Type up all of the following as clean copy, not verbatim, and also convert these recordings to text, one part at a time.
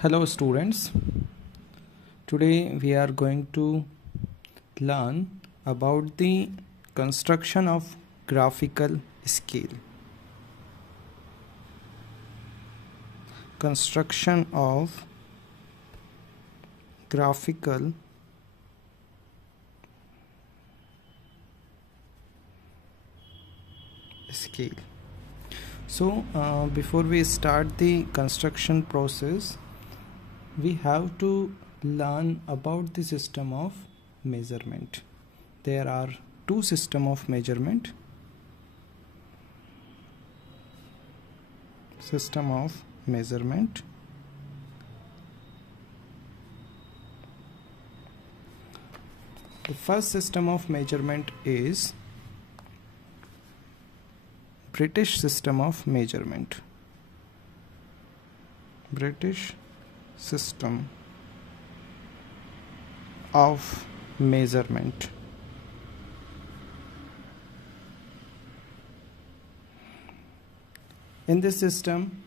Hello students, today we are going to learn about the construction of graphical scale. Construction of graphical scale. So before we start the construction process, we have to learn about the system of measurement. There are two systems of measurement. System of measurement. The first system of measurement is British system of measurement. British system of measurement. In this system,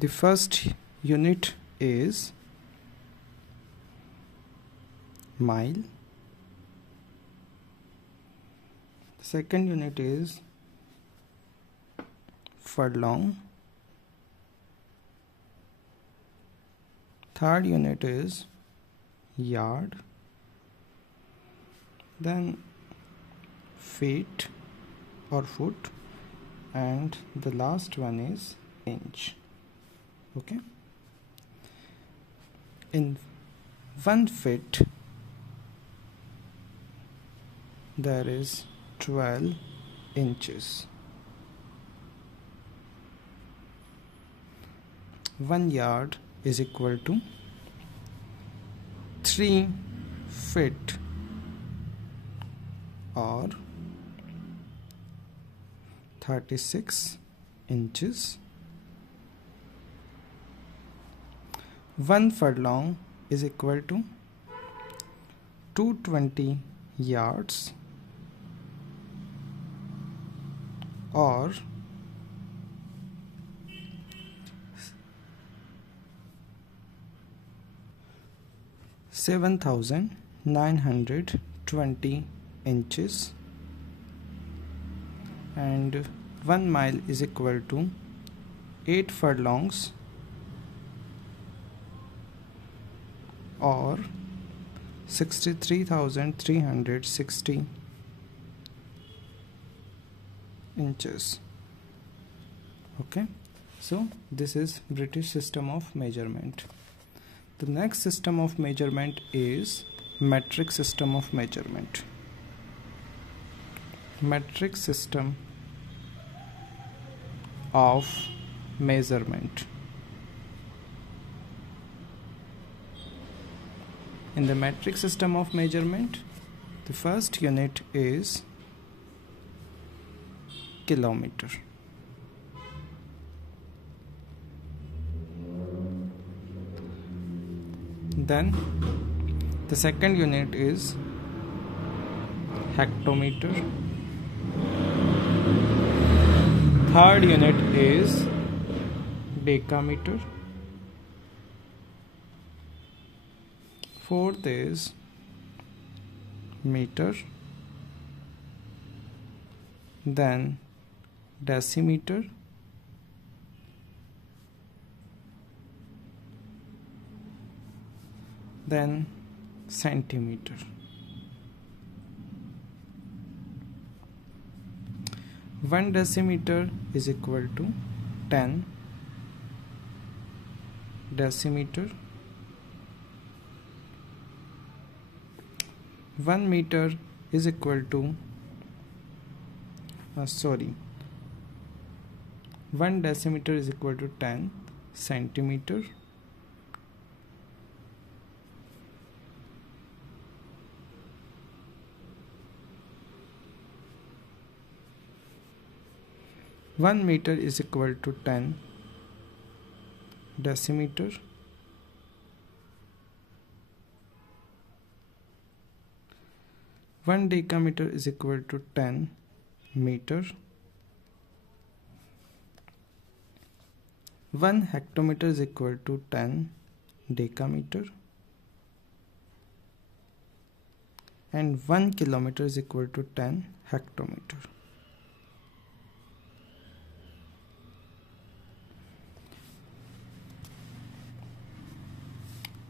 the first unit is mile. The second unit is furlong. Third unit is yard. Then feet or foot, and the last one is inch. Okay. In 1 foot there is 12 inches. 1 yard is equal to 3 feet or 36 inches. 1 furlong is equal to 220 yards or 7,920 inches, and 1 mile is equal to 8 furlongs or 63,360 inches. Okay, so this is British system of measurement. The next system of measurement is metric system of measurement. Metric system of measurement. In the metric system of measurement, the first unit is kilometer. Then the second unit is hectometer. Third unit is decameter. Fourth is meter. Then decimeter. Then centimeter. One decimeter is equal to 10 decimeter. 1 meter is equal to 1 decimeter is equal to 10 centimeter. One meter is equal to 10 decimeter. 1 decameter is equal to 10 meter. 1 hectometer is equal to 10 decameter and 1 kilometer is equal to 10 hectometer.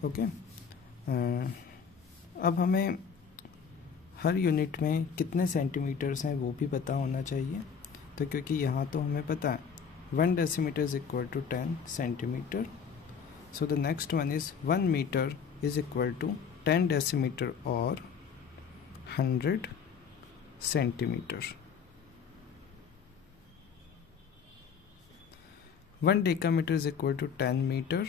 Okay अब हमें हर unit में कितने centimetres हैं वो भी पता होना चाहिए. तो क्योंकि यहाँ तो हमें पता है 1 decimeter is equal to 10 centimeter. So the next one is 1 meter is equal to 10 decimeter or 100 centimeter. 1 decameter is equal to 10 meter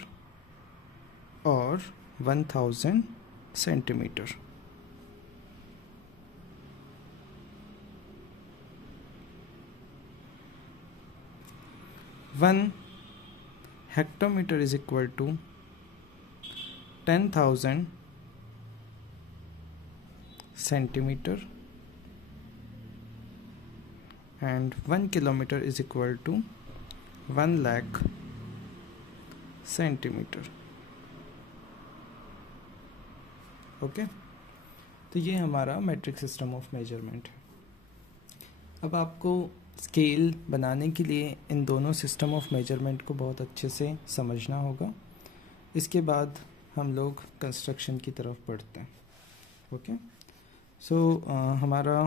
or 1000 centimeter. One hectometer is equal to 10,000 centimeter and 1 kilometer is equal to 1 lakh centimeter. Okay तो ये हमारा metric system of measurement है. अब आपको scale बनाने के लिए इन दोनों सिस्टम ऑफ मेजरमेंट को बहुत अच्छे से समझना होगा. इसके बाद हम लोग कंस्ट्रक्शन की तरफ बढ़ते हैं. ओके सो हमारा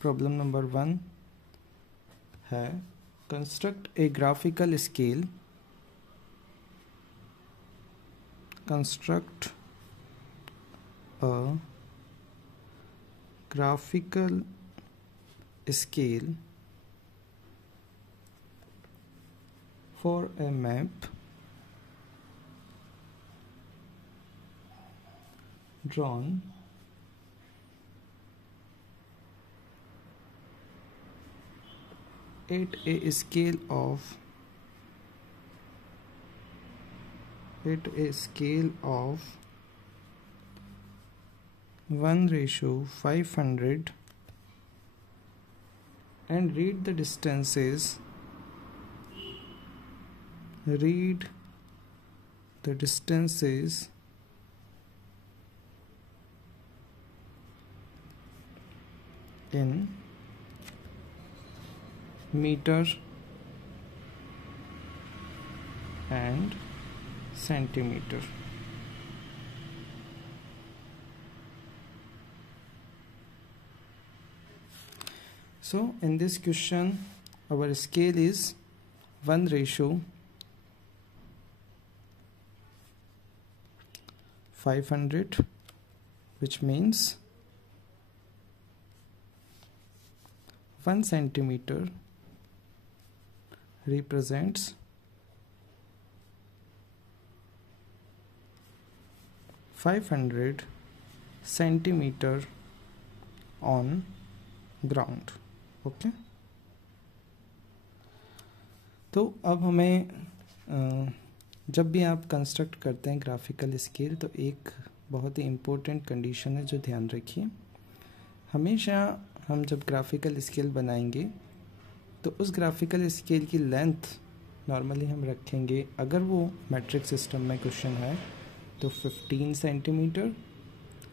प्रॉब्लम नंबर 1 है construct A graphical scale. Construct a graphical scale for a map drawn at a scale of 1:500 and read the distances in meter and centimeter. So in this question our scale is 1:500, which means 1 centimeter represents 500 centimeter on ground. Okay तो अब हमें जब भी आप construct करते हैं graphical scale तो एक बहुत ही इम्पोर्टेंट कंडीशन है जो ध्यान रखिए. हमेशा हम जब ग्राफिकल स्केल बनाएंगे तो उस ग्राफिकल स्केल की लेंथ नॉर्मली हम रखेंगे, अगर वो मैट्रिक सिस्टम में क्वेश्चन है तो 15 सेंटीमीटर,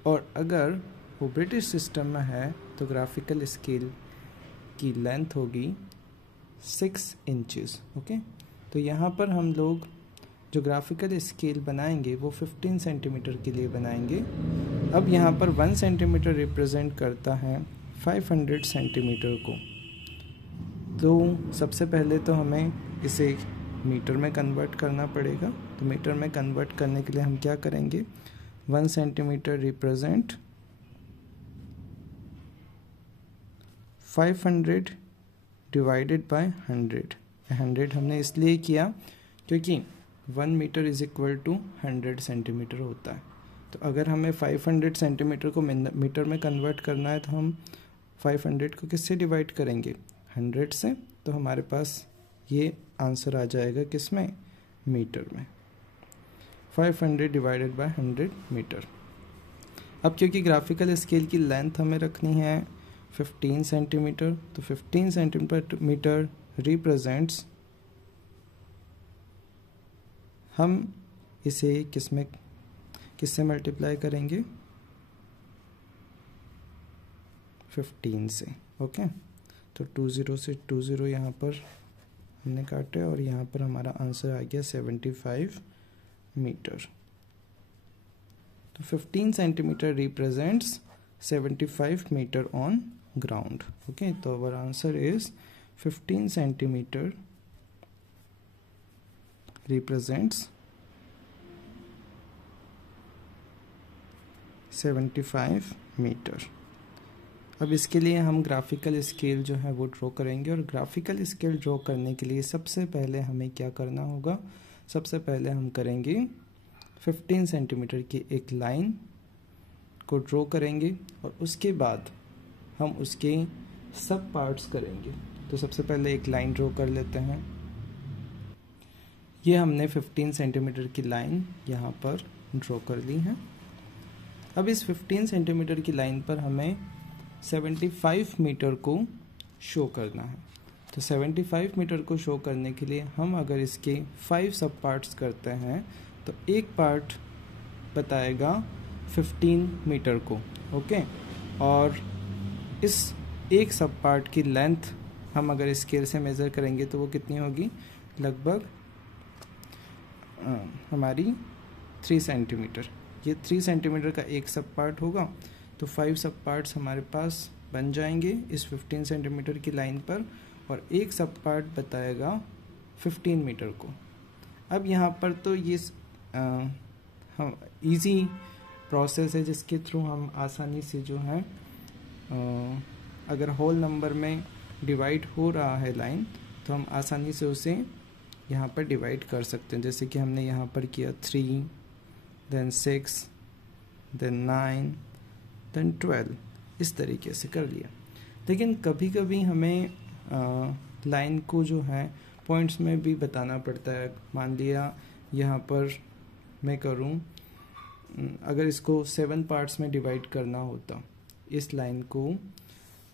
और अगर वो ब्रिटिश सिस्टम में है तो ग्राफिकल स्केल की लेंथ होगी 6 इंचेस. ओके तो यहाँ पर हम लोग जो ग्राफिकल स्केल बनाएंगे वो 15 सेंटीमीटर के लिए बनाएंगे. अब यहाँ पर 1 सेंटीमीटर रिप्रेजेंट करता है 500 सेंटीमीटर को. तो सबसे पहले तो हमें इसे मीटर में कन्वर्ट करना पड़ेगा. तो मीटर में कन्वर्ट करने के लिए हम क्या करेंगे, 1 सेंटीमीटर रिप्रेजेंट 500 डिवाइडेड बाय 100. 100 हमने इसलिए किया क्योंकि 1 metre is equal to 100 centimetre होता है. तो अगर हमें 500 सेंटीमीटर को मीटर में कन्वर्ट करना है तो हम 500 को किससे डिवाइड करेंगे, 100 से. तो हमारे पास ये आंसर आ जाएगा किसमें, मीटर में. 500 डिवाइडेड बाय 100 मीटर. अब क्योंकि ग्राफिकल स्केल की लेंथ हमें रखनी है 15 सेंटीमीटर, तो 15 सेंटीमीटर रिप्रेजेंट्स हम इसे किससे मल्टीप्लाई करेंगे? 15 से। ओके, तो 20 से 20 यहाँ पर हमने काटे और यहाँ पर हमारा आंसर आ गया 75 मीटर। तो 15 centimetre represents 75 metre on ground. Okay, तो our answer is 15 centimetre represents 75 metre. अब इसके लिए हम ग्राफिकल स्केल जो है वो ड्रॉ करेंगे, और ग्राफिकल स्केल ड्रॉ करने के लिए सबसे पहले हमें क्या करना होगा? सबसे पहले हम करेंगे 15 सेंटीमीटर की एक लाइन को ड्रॉ करेंगे, और उसके बाद हम उसके सब पार्ट्स करेंगे। तो सबसे पहले एक लाइन ड्रॉ कर लेते हैं। ये हमने 15 सेंटीमीटर की लाइन यहाँ पर ड्रॉ कर ली है। अब इस 15 सेंटीमीटर की लाइन पर हमें 75 मीटर को शो करना है। तो 75 मीटर को शो करने के लिए हम अगर इसके 5 सब पार्ट्स करते हैं तो एक पार्ट बताएगा 15 मीटर को। ओके, और इस एक सब पार्ट की लेंथ हम अगर स्केल से मेज़र करेंगे तो वो कितनी होगी? लगभग हमारी 3 सेंटीमीटर। ये 3 सेंटीमीटर का एक सब पार्ट होगा, तो 5 सब पार्ट्स हमारे पास बन जाएंगे इस 15 सेंटीमीटर की लाइन पर, और एक सब पार्ट बताएगा 15 मीटर को। अब यहाँ पर तो ये हम इजी प्रोसेस है जिसके थ्रू हम आसानी से जो है अगर होल नंबर में डिवाइड हो रहा है लाइन तो हम आसानी से उसे यहाँ पर डिवाइड कर सकते हैं। जैसे कि हमने यहाँ पर किया 3, देन 6, देन 9, देन 12, इस तरीके से कर लिया। लेकिन कभी कभी हमें लाइन को जो है पॉइंट्स में भी बताना पड़ता है। मान लिया यहाँ पर मैं करूँ, अगर इसको 7 पार्ट्स में डिवाइड करना होता, इस लाइन को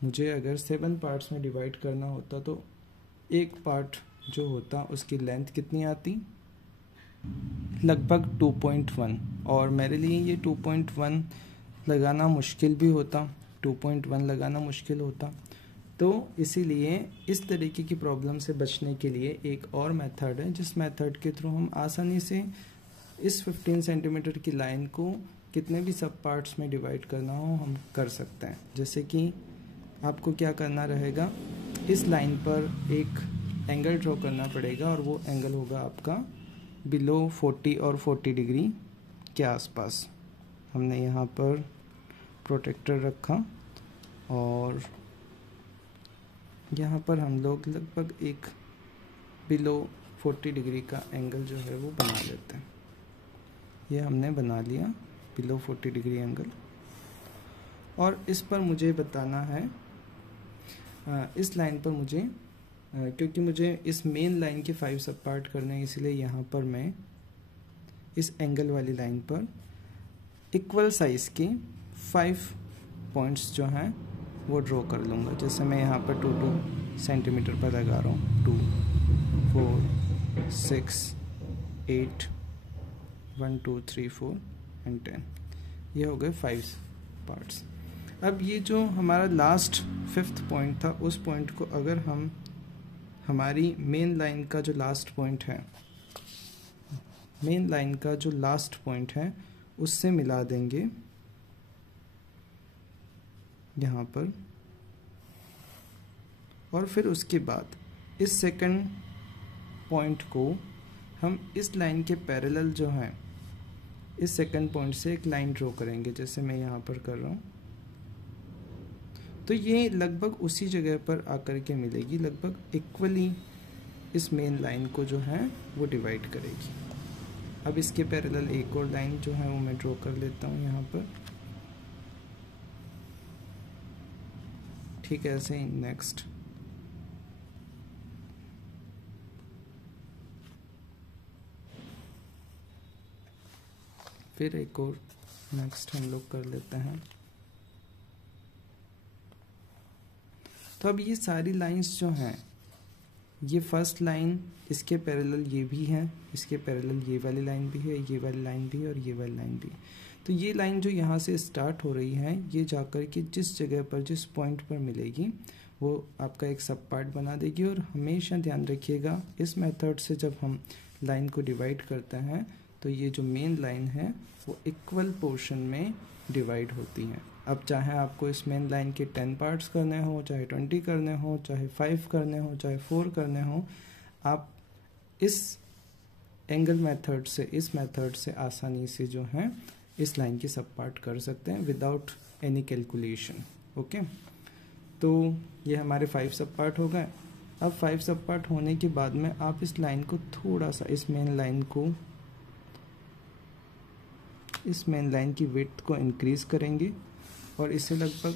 मुझे अगर 7 पार्ट्स में डिवाइड करना होता तो एक पार्ट जो होता उसकी लेंथ कितनी आती? लगभग 2.1, और मेरे लिए ये 2.1 लगाना मुश्किल भी होता, 2.1 लगाना मुश्किल होता। तो इसीलिए इस तरीके की प्रॉब्लम से बचने के लिए एक और मेथड है, जिस मेथड के थ्रू हम आसानी से इस 15 सेंटीमीटर की लाइन को कितने भी सब पार्ट्स में डिवाइड करना हो हम कर सकते हैं। जैसे कि आपको क्या करना रहेगा, इस लाइन पर एक एंगल ड्रॉ करना पड़ेगा, और वो एंगल होगा आपका बिलो 40 और 40 डिग्री के आसपास। हमने यहाँ पर प्रोटेक्टर रखा और यहाँ पर हम लोग लगभग एक बिलो 40 डिग्री का एंगल जो है वो बना लेते हैं। ये हमने बना लिया बिलो 40 डिग्री एंगल, और इस पर मुझे बताना है, इस लाइन पर मुझे क्योंकि मुझे इस मेन लाइन के 5 सब पार्ट करने हैं, इसलिए यहाँ पर मैं इस एंगल वाली लाइन पर इक्वल साइज़ के 5 पॉइंट्स जो हैं वो ड्रॉ कर लूँगा। जैसे मैं यहाँ पर 2 सेंटीमीटर पर लगा रहा हूँ, 2, 4, 6, 8, 1, 2, 3, 4 एंड 10। ये हो गए 5 पार्ट्स। अब ये जो हमारा लास्ट 5th पॉइंट था, उस पॉइंट को अगर हम हमारी मेन लाइन का जो लास्ट पॉइंट है, मेन लाइन का जो लास्ट पॉइंट है उससे मिला देंगे यहाँ पर, और फिर उसके बाद इस सेकंड पॉइंट को हम इस लाइन के पैरेलल जो है इस सेकंड पॉइंट से एक लाइन ड्रॉ करेंगे, जैसे मैं यहाँ पर कर रहा हूँ। तो ये लगभग उसी जगह पर आकर के मिलेगी, लगभग इक्वली इस मेन लाइन को जो है वो डिवाइड करेगी। अब इसके पैरेलल एक और लाइन जो है वो मैं ड्रॉ कर लेता हूँ यहाँ पर। ठीक है, ऐसे ही नेक्स्ट। फिर एक और नेक्स्ट हम लोग कर लेते हैं। तो अब ये सारी लाइंस जो हैं ये फर्स्ट लाइन इसके पैरेलल ये भी है, इसके पैरेलल ये वाली लाइन भी है, ये वाली लाइन भी है और ये वाली लाइन भी। तो ये लाइन जो यहाँ से स्टार्ट हो रही है, ये जाकर के जिस जगह पर, जिस पॉइंट पर मिलेगी वो आपका एक सब पार्ट बना देगी। और हमेशा ध्यान रखिएगा, इस मेथड से जब हम लाइन को डिवाइड करते हैं तो ये जो मेन लाइन है वो इक्वल पोर्शन में डिवाइड होती हैं। अब चाहे आपको इस मेन लाइन के 10 पार्ट्स करने हो, चाहे 20 करने हो, चाहे 5 करने हो, चाहे 4 करने हो, आप इस एंगल मेथड से, इस मेथड से आसानी से जो है इस लाइन की सब पार्ट कर सकते हैं विदाउट एनी कैलकुलेशन। ओके, तो ये हमारे 5 सब पार्ट हो गए। अब 5 सब पार्ट होने के बाद में आप इस लाइन को थोड़ा सा, इस मेन लाइन को, इस मेन लाइन की विड्थ को इंक्रीज करेंगे और इसे लगभग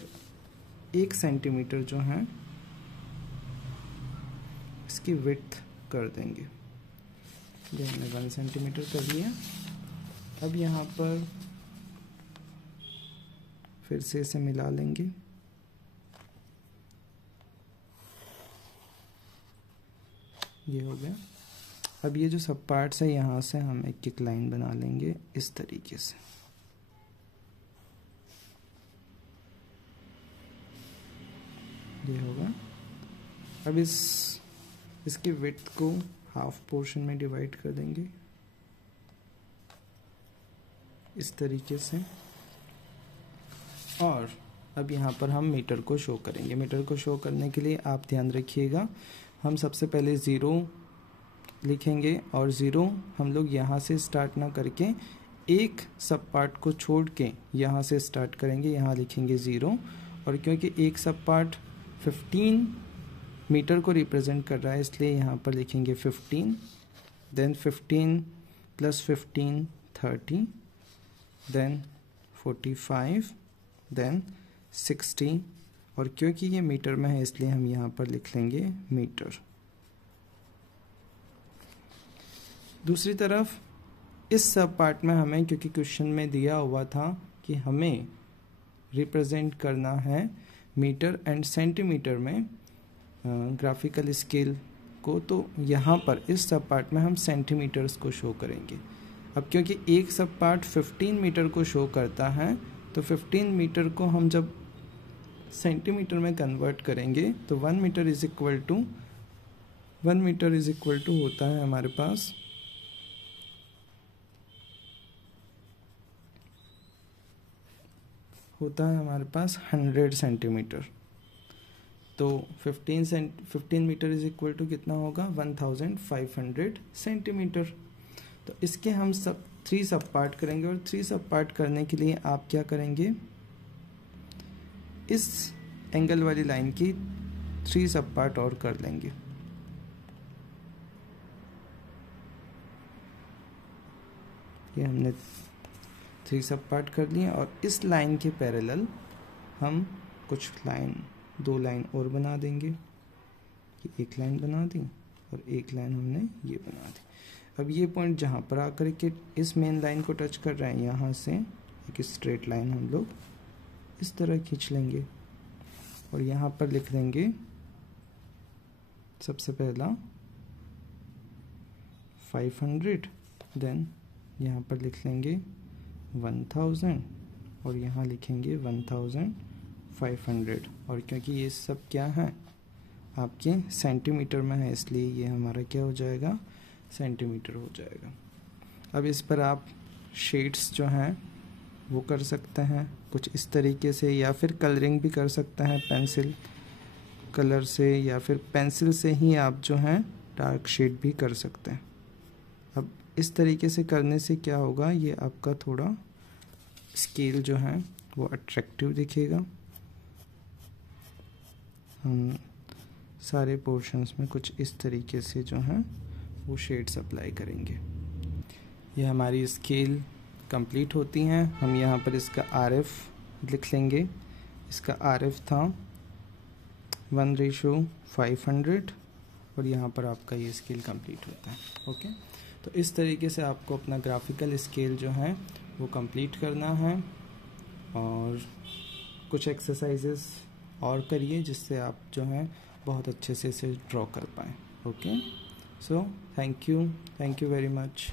1 सेंटीमीटर जो है इसकी विड्थ कर देंगे। ये हमने 1 सेंटीमीटर कर लिया। अब यहाँ पर फिर से इसे मिला लेंगे। ये हो गया। अब ये जो सब पार्ट्स है, यहाँ से हम एक लाइन बना लेंगे इस तरीके से। ये होगा। अब इसकी विड्थ को हाफ पोर्शन में डिवाइड कर देंगे इस तरीके से। और अब यहाँ पर हम मीटर को शो करेंगे। मीटर को शो करने के लिए आप ध्यान रखिएगा, हम सबसे पहले 0 लिखेंगे और 0 हम लोग यहाँ से स्टार्ट ना करके एक सब पार्ट को छोड़ के यहाँ से स्टार्ट करेंगे, यहाँ लिखेंगे 0। और क्योंकि एक सब पार्ट 15 मीटर को रिप्रेजेंट कर रहा है, इसलिए यहाँ पर लिखेंगे 15, देन 15 + 15 30, देन 45, देन 60। और क्योंकि ये मीटर में है इसलिए हम यहाँ पर लिख लेंगे मीटर। दूसरी तरफ इस सब पार्ट में हमें, क्योंकि क्वेश्चन में दिया हुआ था कि हमें रिप्रेजेंट करना है मीटर एंड सेंटीमीटर में ग्राफिकल स्केल को, तो यहाँ पर इस सब पार्ट में हम सेंटीमीटर्स को शो करेंगे। अब क्योंकि एक सब पार्ट 15 मीटर को शो करता है, तो 15 मीटर को हम जब सेंटीमीटर में कन्वर्ट करेंगे तो 1 मीटर इज इक्वल टू होता है हमारे पास 100 सेंटीमीटर। तो 15 मीटर इज इक्वल टू कितना होगा, 1500 सेंटीमीटर। तो इसके हम 3 सब पार्ट करेंगे। और 3 सब पार्ट करने के लिए आप क्या करेंगे, इस एंगल वाली लाइन की 3 सब पार्ट और कर लेंगे। ये हमने 3 सब पार्ट कर लिए। और इस लाइन के पैरेलल हम कुछ लाइन, 2 लाइन और बना देंगे। ये एक लाइन बना दी और एक लाइन हमने ये बना दी। अब ये पॉइंट जहाँ पर आकर के इस मेन लाइन को टच कर रहे हैं, यहाँ से एक स्ट्रेट लाइन हम लोग इस तरह खींच लेंगे और यहाँ पर लिख देंगे सबसे पहला 500, देन यहाँ पर लिख लेंगे 1000 और यहाँ लिखेंगे 1500। और क्योंकि ये सब क्या है आपके सेंटीमीटर में है, इसलिए ये हमारा क्या हो जाएगा, सेंटीमीटर हो जाएगा। अब इस पर आप शेड्स जो हैं वो कर सकते हैं कुछ इस तरीके से, या फिर कलरिंग भी कर सकते हैं पेंसिल कलर से, या फिर पेंसिल से ही आप जो हैं डार्क शेड भी कर सकते हैं। अब इस तरीके से करने से क्या होगा, ये आपका थोड़ा स्केल जो है वो अट्रैक्टिव दिखेगा। हम सारे पोर्शंस में कुछ इस तरीके से जो है वो शेड्स अप्लाई करेंगे। ये हमारी स्केल कंप्लीट होती हैं। हम यहाँ पर इसका RF लिख लेंगे। इसका RF था 1:500 और यहाँ पर आपका ये स्केल कंप्लीट होता है। ओके, तो इस तरीके से आपको अपना ग्राफिकल स्केल जो है वो कंप्लीट करना है। और कुछ एक्सरसाइजेस और करिए जिससे आप जो है बहुत अच्छे से इसे ड्रॉ कर पाएँ। Okay, so thank you very much.